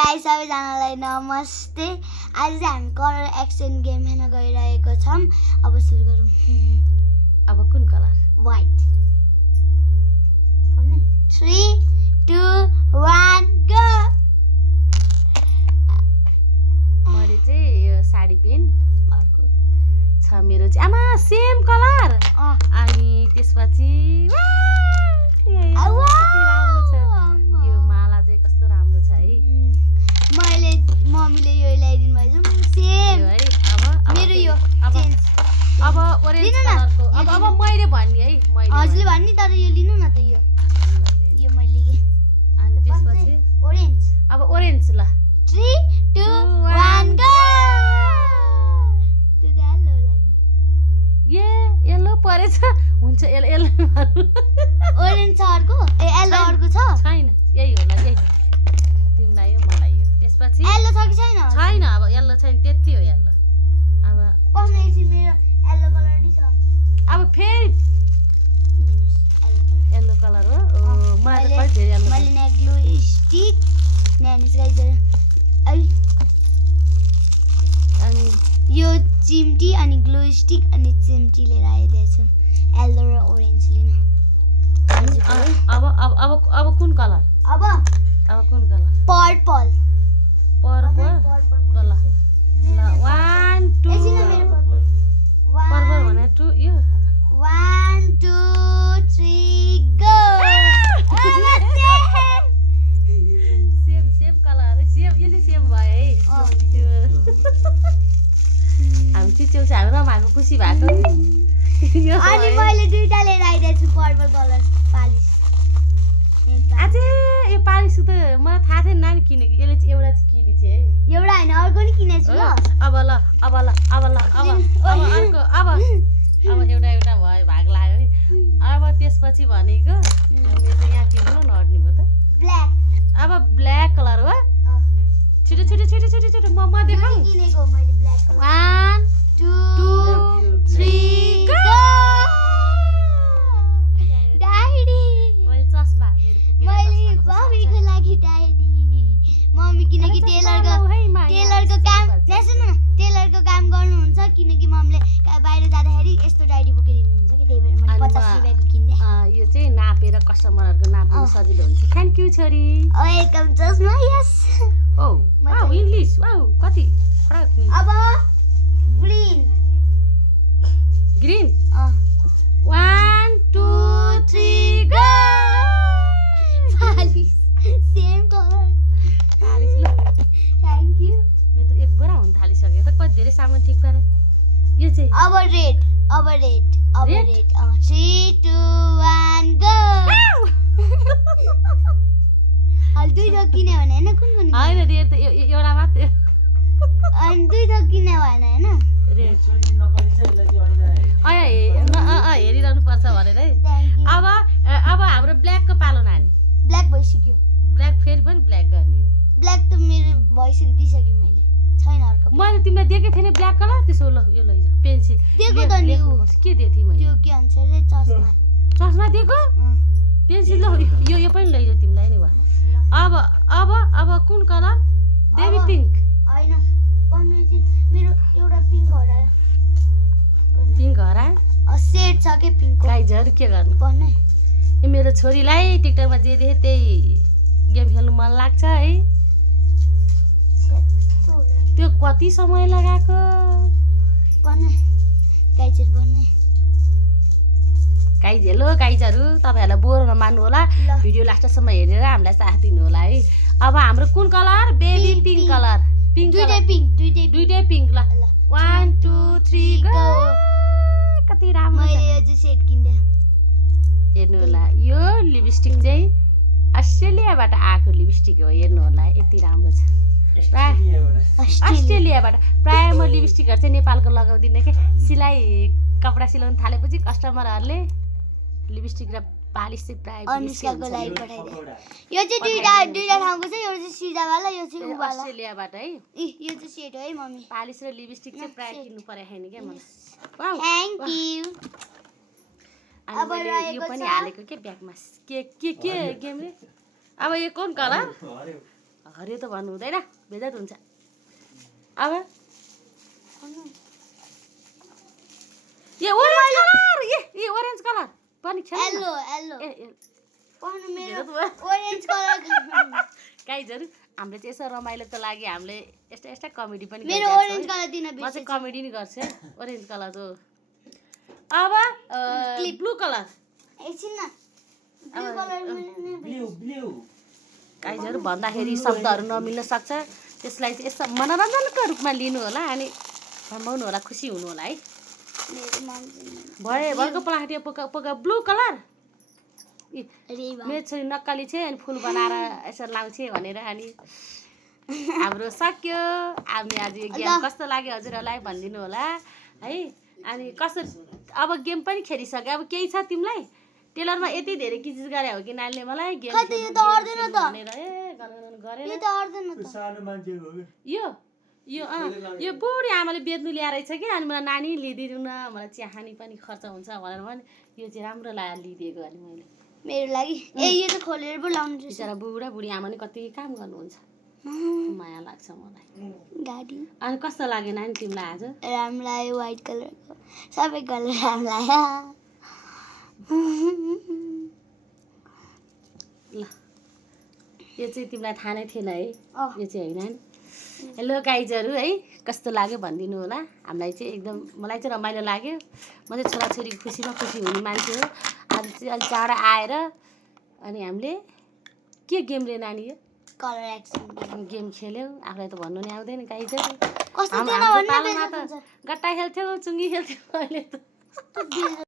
Guys सबैजनालाई नमस्ते। आज चाहिँ हामी कलर एक्सचेन्ज गेम हेर्न गइरहेको छौं। अब सुरु गरौँ। अब कुन कलर? व्हाइट। 3 2 1 गो। मैले चाहिँ यो साडी पेन अर्को छ मेरो चाहिँ आमा सेम कलर। अनि त्यसपछि यो माला चाहिँ कस्तो राम्रो छ है। मैले मम्मीले यो ल्याइदिनु भएछ सेम है। अब मेरो यो अब ओरेन्ज कलरको अब मैले भन्ने है। मैले हजुरले भन्नी तर यो लिनु न त यो मैले लिएँ। अनि त्यसपछि ओरेन्ज। अब ओरेन्ज ल 3 2 1 गो। त्यो त येल्लो होला नि। येल्लो परेछ हुन्छ येल्लो ओरेन्ज छ अर्को ए येल्लो अर्को छ छैन यही होला यही तिमीलाई यो मलाई यो त्यसपछि येल्लो छ कि छैन छैन अब येल्लो छैन त्यति हो येल्लो अब पस्नेछि मेरो येल्लो कलर नि छ अब फेरि येल्लो कलर हो मलाई त कति धेरै येल्लो मैले यहाँ ग्लु स्टिक न्यानिस गाइस अनि यो चिम्टी अनि ग्लु स्टिक अनि चिम्टी लिएर आइदिएको छु येल्लो र ओरेन्ज लिन। अब अब अब अब कुन कलर? अब कुन कलर? पर्पल। पर्पल ल 1 2 पर्पल भने 2 यो 1 2 3 गो। सेम कलर सेम यो चाहिँ सेम भयो है। हामी चिच्याउ चाहिँ हामी रमाएको खुसी भएको। अनि मैले दुईटा लिएर आइदिएको छु पर्पल कलर पालिस। अझै यो पालिस त मलाई थाहा थिएन नानी किनेको यसले चाहिँ एउटा चाहिँ किनेछ है। एउटा हैन अर्को नि किनेको छु ल। अब एउटा भयो भाग लाग्यो है। अब त्यसपछि भनेको मेरो त यहाँ किन्नु नअट्ने भयो त ब्ल्याक। अब ब्ल्याक कलर हो छिटो म देखाउँ किनेको मैले ब्ल्याक कलर 1 2 3 गो। डायरी मैले चस्मा मेरो मैले मम्मीको लागि डायरी मम्मी किनकि टेलरको काम सुन्नु न टेलरको काम गर्नुहुन्छ किनकि मम्मीले बाहिर जाँदाखेरि यस्तो डायरी बोकेर हिँड्नुहुन्छ कि त्यही भएर मैले 50 रुपैयाँको किने। यो चाहिँ नापेर कस्टमरहरुको नाप्नु सजिलो हुन्छ। थ्यांक यू छोरी। वेलकम चस्मा यस। वाउ इंग्लिश वाउ कति फरक नि। अब green 1 2 3 go. Polish same colour polish ल थ्यांक यू। मेरो त एक बोरा हुन थालिसक्यो त कति धेरै सामान ठिक पारे। यो चाहिँ अब रेड 3 2 1 गो। हल दुई थोक किने भने हैन कुन हैन रेड त एउटा मात्र अनि दुई थोक किने भएन हैन रेड हेरिरहनु पर्छ भनेर है। अब हाम्रो ब्ल्याकको पालो नानी। ब्ल्याक भइसक्यो। ब्ल्याक फेरि पनि ब्ल्याक गर्ने हो। ब्ल्याक त मेरो भइसक्यो दिइसक्यो मैले छैन अर्को। मैले तिमीलाई दिएकै थिएँ नि ब्ल्याक कलर त्यसो ल यो लैजा पेन्सिल दिएको त नि के दिए थिए मैले त्यो के भन्छ रे चस्मा दिएको पेन्सिल ल यो पनि लैजा तिमीलाई नि भयो। अब कुन कलर? बेबी पिङ्क हैन भन्नु मेरो एउटा पिङ्क हरायो। पिङ्क हरायो सेट छ के पिङ्क गाइजहरु के गर्नु भन्नु यो मेरो छोरीलाई टिकटकमा जे देखे त्यही गेम खेल्नु मन लाग्छ है। त्यो कति समय लगाएको भन्नु गाइजहरु भन्नु गाइजहरु तपाईहरुलाई बोर नमान्नु होला। भिडियो लास्टसम्म हेरेर हामीलाई साथ दिनु होला है। अब हाम्रो कुन कलर? Baby pink colour. दुईटै पिङ्क ल 1 2 3 गो। कति राम्रो मैले यो चाहिँ सेट किन्दे हेर्नु होला। यो लिपस्टिक चाहिँ अस्ट्रेलियाबाट आएको लिपस्टिक हो हेर्नु होला यति राम्रो छ। अस्ट्रेलियाबाट प्राय म लिपस्टिकहरु चाहिँ नेपालको लगाउँदिनँ के सिलाइ कपडा सिलाउन थालेपछि कस्टमरहरुले लिपस्टिक र पालिस चाहिँ प्राय अनुष्काको लागि पठाइदिए। यो चाहिँ दुईटा ठाउँको छ। एउटा चाहिँ सिजावाला यो चाहिँ उवाला अस्ट्रेलियाबाट है। यो चाहिँ सेट हो है मम्मी। पालिस र लिपस्टिक चाहिँ प्राय किन्नु पर्यो हैन के मलाई। Thank you. अब यो पनि हालेको के ब्यागमा के गेम रे। अब यो कुन कलर? हरियो त भन्नु हुँदैन बेइज्जत हुन्छ अब ये ओरेन्ज कलर पनि खेल येलो येलो ए पढ्नु मेरो ओरेन्ज कलर गाइजहरु हामीले चाहिँ यसो रमाइलोको लागि हामीले यस्ता कमेडी पनि मेरो गरिरहेको ओरेन्ज कलर दिन म चाहिँ कमेडी नि गर्छु है ओरेन्ज कलर हो अब ब्लू कलर एकछिन न ब्लू कलर ब्लू गाइजहरु भन्दाखेरि शब्दहरू नमिल्न सक्छ त्यसलाई चाहिँ यस्तो मनोरञ्जनको रूपमा लिनु होला अनि रमाउनु होला खुसी हुनु होला है भर्को पलाखटी पका ब्लू कलर मेरो छोरी नक्कली छ अनि फुल बनाएर यसो लाउँछ भनेर अनि हाम्रो सक्यो हामी आज यो गेम कस्तो लाग्यो हजुरहरूलाई भनिदिनु होला है अनि कसरी अब गेम पनि खेलिसक्यो अब केही छ तिमीलाई टेलरमा यति धेरै किचिज गरे हो कि नानीले मलाई गेम भनेर ए गरेन यो बुढी आमाले बेच्नु ल्याएर छ कि अनि मलाई नानी लिइदिनु न मलाई चिया खानी पनि खर्च हुन्छ भनेर भने यो चाहिँ राम्रो लागेर लिइदिएको अनि मैले मेरो लागि ए यो त खोलेर पो लाउनु रहेछ बिचरा बुढी आमा नि कति काम गर्नुहुन्छ माया लाग्छ मलाई गाडी अनि कस्तो लाग्यो नानी तिमीलाई आज राम्रो लाग्यो व्हाइट कलरको सबै कलर राम्रो लाग्यो ल यो चाहिँ तिमीलाई थाहा नै थिएन है यो चाहिँ होइन हेलो गाइजहरू है कस्तो लाग्यो भनिदिनु होला हामीलाई चाहिँ एकदम मलाई चाहिँ रमाइलो लाग्यो म चाहिँ छोराछोरीको खुसीमा खुसी हुने मान्छे हो आज चाहिँ अलिक चाँडो आएर अनि हामीले के गेम रे नानी यो कलर एक्सन गेम खेल्यौँ आफूलाई त भन्नु नि आउँदैन गाइजहरू कस्तो हाम्रो पालामा त गट्टा खेल्थ्यौँ चुङ्गी खेल्थ्यौँ अहिले त